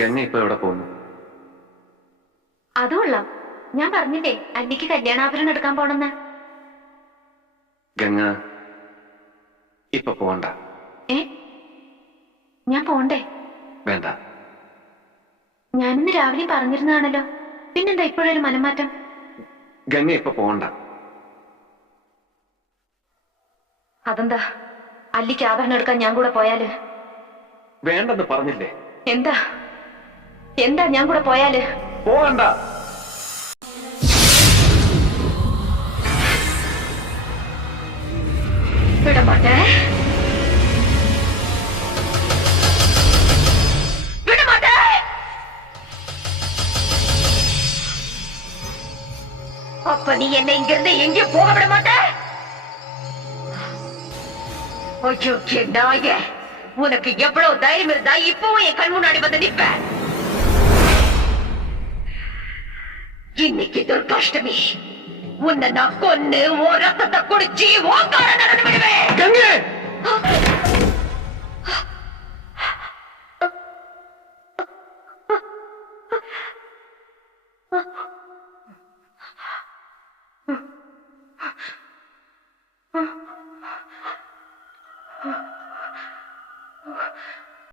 ഗംഗ ഇപ്പൊ എവിടെ പോകുന്നു? അതുകൊള്ളാം. ഞാൻ പറഞ്ഞില്ലേ അല്ലിക്ക് കല്യാണാഭരണം എടുക്കാൻ പോണെന്ന്. ഗംഗ ഇപ്പൊ പോണ്ട. ഞാൻ പോണ്ടേ? വേണ്ട. ഞാനിന്ന് രാവിലെ പറഞ്ഞിരുന്നതാണല്ലോ, പിന്നെന്താ ഇപ്പോഴൊരു മനംമാറ്റം? ഗംഗ ഇപ്പൊ പോണ്ട. അതെന്താ? അല്ലിക്ക് ആഭരണം എടുക്കാൻ ഞാൻ കൂടെ പോയാല്? വേണ്ടെന്ന് പറഞ്ഞില്ലേ? എന്താ എന്താ ഞാൻ കൂടെ പോയാല്? പോകണ്ട. വിടമാട്ടെ, വിടമാട്ടെ. அப்ப நீ என்னை இங்கிருந்து எங்கே போக விட மாட்ட? அயோக்கிய நாயே, உனக்கு எவ்வளவு தைரியம் இருந்தா இப்பவும் என் கண் முன்னாடி வந்து நிப்ப? இன்னைக்கு துர்காஷ்டமி, உன்னை நான் கொன்னு உன் ரத்தத்தை குடிச்சு ஓங்கார நடந்து விடுவேன். ഗംഗേ!